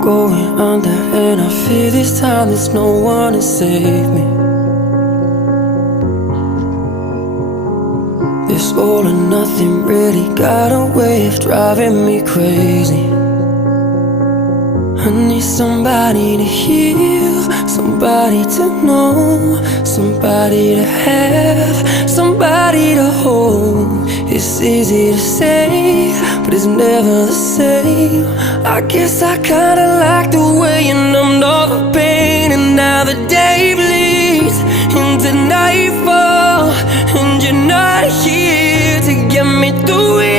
going under, and I fear this time there's no one to save me. This all or nothing really got a way of driving me crazy. I need somebody to heal, somebody to know, somebody to have, somebody to hold. It's easy to say, but it's never the same. I guess I kinda like the way you numbed all the pain, and now the day bleeds into nightfall, and you're not here to get me through it